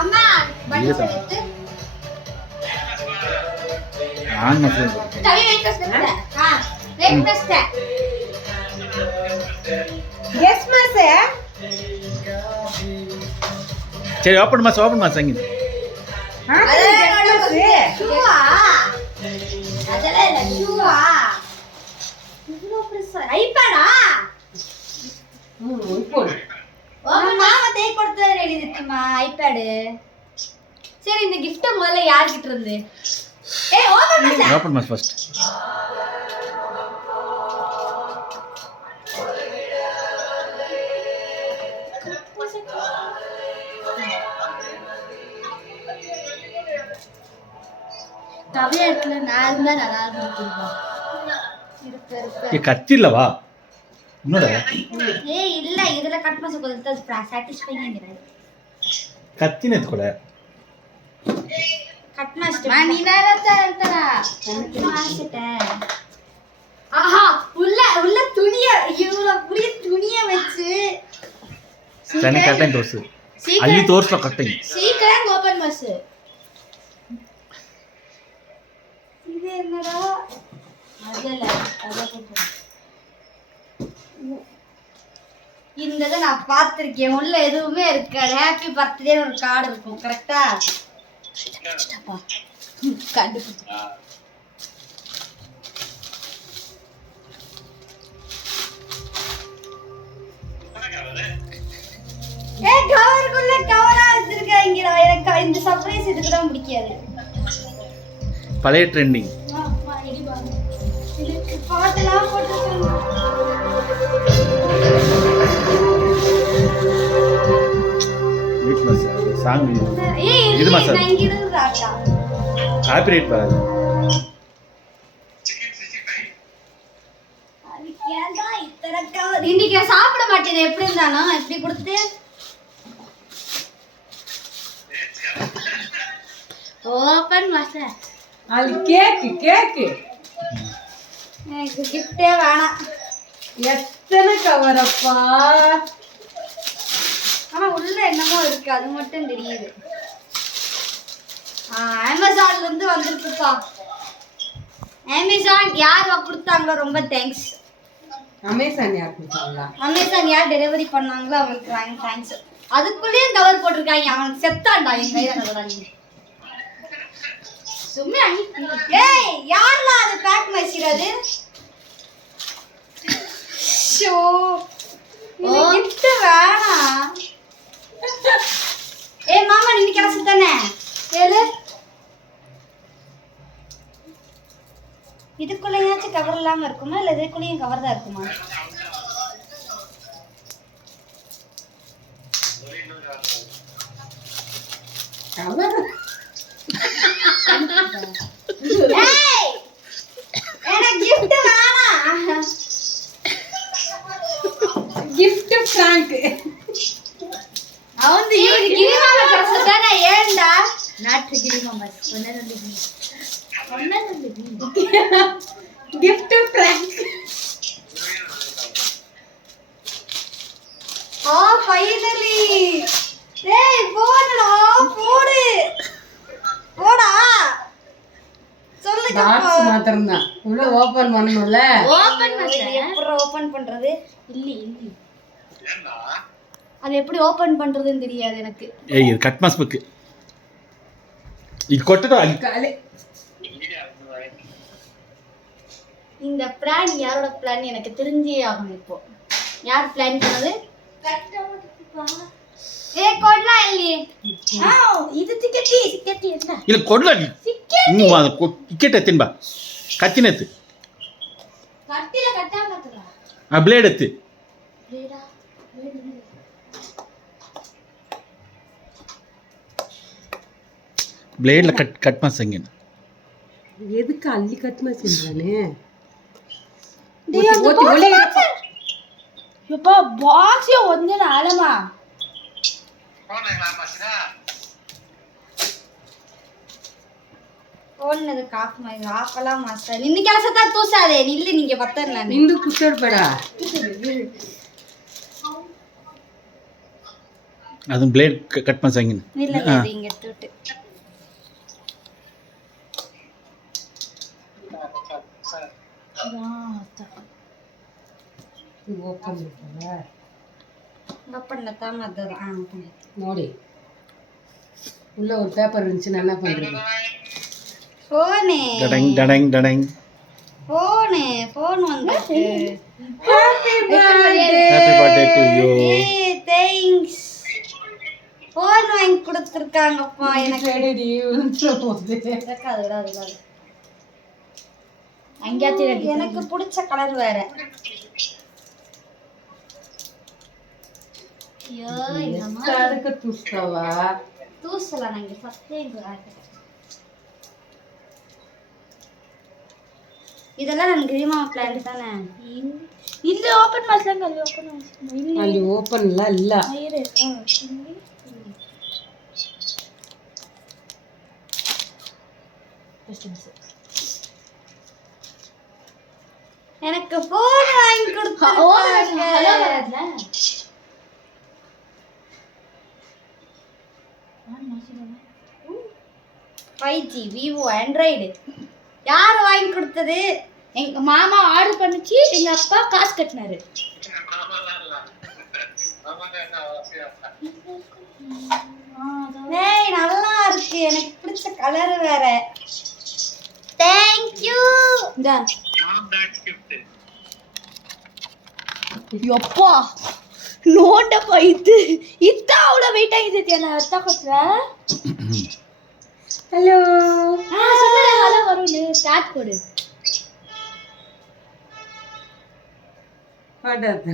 அம்மா பட்டர் எடுத்து ஆன் மசாலா தவி வெயிட் பண்ணு வெயிட் பண்ணு எஸ் மாஸ் சரி ஓபன் மாஸ் அங்க ஷூவா அதெல்லாம் இல்ல ஷூவா இவ்ளோ பிரஸ் ஐபேடா இப்போ மாமா தேய் கொடுத்தது ரெடி இருக்குமா ஐபேட் சரி இந்த gift முதல்ல யார்கிட்ட இருந்து ஏய் ஓபன் மாஸ் ஃபர்ஸ்ட் தவியத்துல நான் இருந்தா நல்லா இருக்கும் ஏ கத்தி இல்லவா என்னடா ஏய் இல்ல இதுல கட் பண்ண சொல்றது சாட்டிஸ்ஃபைங்ங்கற கத்தின கூட கட் மாஸ்டர் நான் நீனாரத்த ಅಂತರಾ மாஸ்டர் ஆஹா உள்ள துணிய இவ்வளவு புரிய துணிய வெச்சு சனி கட்டை தோசு ಅಲ್ಲಿ ತೋರ್ಸ್ಲ ಕಟ್ಟೆ சீக்கிரம் ஓபன் மாஸ் இது என்னடா அதல இந்தத நான் பாத்திருக்கேன் உள்ள எதுவுமே இருக்காது ஹேப்பி பர்த்டே ஒரு கார்டு இருக்கும் கரெக்ட்டா கண்டுபிடிச்சு கவருக்குள்ள கவரா வச்சிருக்காங்கடா எனக்கு இந்த சர்ப்ரைஸ் இதுக்கு தான் பிடிக்காது பழைய ட்ரெண்டிங் இதுக்கு பாட்டெல்லாம் போட்டுருக்காங்க வீட் மாஸ் சாங் ஏய் இது மாஸ் நான் இங்க இருந்து ராட்டா காப்பிரைட் வராது அதுக்கு ஏன்டா இத்தனை கவர் இன்னைக்கு சாப்பிட மாட்டேன் எப்படி இருந்தானோ எப்படி கொடுத்து ஓபன் மாஸ்டர் அது கேக்கு எனக்கு கிஃப்டே வேணாம் எத்தனை கவரப்பா ஆனா உள்ள என்னமோ இருக்கு அது மட்டும் தெரியுது அமேசான்ல இருந்து வந்திருக்குப்பா அமேசான் யார் கொடுத்தாங்களோ ரொம்ப தேங்க்ஸ் அமேசான் யார் கொடுத்தாங்களா அமேசான் யார் டெலிவரி பண்ணாங்களோ அவங்களுக்கு தேங்க்ஸ் அதுக்குள்ளேயும் கவர் போட்டிருக்காங்க அவனுக்கு செத்தான்டா என் கையில சும்மா ஏய் யாரா அது பேக் மச்சிராது ஷோ இந்த gift வேணாம் ஏய் மாமா நீ கிளம்பு தானே ஏலு இதுக்குள்ளேயாச்சும் கவர் இல்லாம இருக்குமா இல்ல இதுக்குள்ளேயும் கவர் தான் இருக்குமா கவர் ஏய் எனக்கு gift வேணாம் gift frank அவந்து இவரு கிரிமாமா கிளம்பு தானே ஏண்டா நாட்டு கிரிமாமா gift frank ஃபைனலி டேய் போடுடா போடா சொல்லுங்க பாக்ஸ் மாத்திரம் தான் உள்ள ஓபன் பண்ணனும்ல ஓபன் எப்படி ஓபன் பண்றது இல்ல அது எப்படி ஓபன் பண்றதுன்னு தெரியாது எனக்கு ஏய் இது கட் மாஸ் புக் இது கொட்டடா இந்த பிளான் யாரோட பிளான் எனக்கு தெரிஞ்சே ஆகணும் இப்போ யார் பிளான் பண்ணது ஏ கொடலா இல்லையே இது டிக்கெட் என்ன இல்ல கொடலா நீ வா டிக்கெட் எத்தின் பா கத்தினத்து கட்டில கட்டாம பாத்துடா பிளேட் எத்து பிளேடா பிளேட்ல கட் மாஸ் அங்க எதுக்கு அள்ளி கட்டுமா செஞ்சானே ಯಪ್ಪ ಬಾಕ್ಸ್ ಒಂದಿನ ಆಲಮ ಫೋನ್ನದು ಕಾಫ್ ಮಾಡಿ ಹಾಕಲ್ಲ ಮಾಸ್ಟರ್ ನಿನ್ನ ಕೆಲಸ ತೂಸಾದೆ ಇಲ್ಲಿ ನಿಂಗೆ ಬರ್ತಾರೆ ನಾನು ನಿಂದು ಕೂತ್ಕೊಳ್ಬೇಡ ಅದು ಬ್ಲೇಡ್ ಕಟ್ ಮಾಡ್ಸಂಗಿನ இல்ல இல்ல இது இங்க எடுத்து ಓಪನ್ ஓபன்ல தான் மதது ನೋಡಿ உள்ள ஒரு பேப்பர் இருந்துச்சு நான் என்ன பண்றது போனே ಡಡಂಗ್ ಡಡಂಗ್ ಡಡಂಗ್ போன் வந்திருக்கு happy happy birthday to you ஏய் தேங்க்ஸ் போன் வாங்கி கொடுத்திருக்காங்கப்பா எனக்கு ரெடி விழுந்துற போகுது அது அங்கேயாச்சும் எனக்கு பிடிச்ச கலர் வேற ஐயோ என்னமா ಅದಕ್ಕೆ ತುಸ್ತವ தூசல ನಂಗೆ ಫಸ್ಟ್ இதெல்லாம் ನನ್ನ ಗ್ರೀನ್ ಪ್ಲಾಂಟ್ ತಾನೆ ಇಲ್ಲಿ ಓಪನ್ ಮಾಡ್ಸಂಗ ಅಲ್ಲಿ ಓಪನ್ ಮಾಡ್ಸಂಗ ಅಲ್ಲಿ ಓಪನ್ ಇಲ್ಲ எனக்கு போன் வாங்கி கொடுத்தாங்க ஹலோ வரதுல 5G விவோ ஆண்ட்ராய்டு யார் வாங்கி கொடுத்தது எங்க மாமா ஆர்டர் பண்ணிச்சு எங்க அப்பா காசு கட்டினாரு ஏய் நல்லா இருக்கு எனக்கு பிடிச்ச கலர் வேற தேங்க் யூ ಯಪ್ಪಾ ನೋಡಪ್ಪ ಇತ್ತ ಅವಳ ವೆಯ್ಟ್ ಆಗಿದೆಯಾ ನಾ ಅರ್ಥ ಕೊಟ್ರ ಹಲೋ ಸುಮ್ಮನೆ ಹಲೋ ವರುಣ್ ಸ್ಟಾರ್ಟ್ ಕೊಡು ಹಾಡಾದ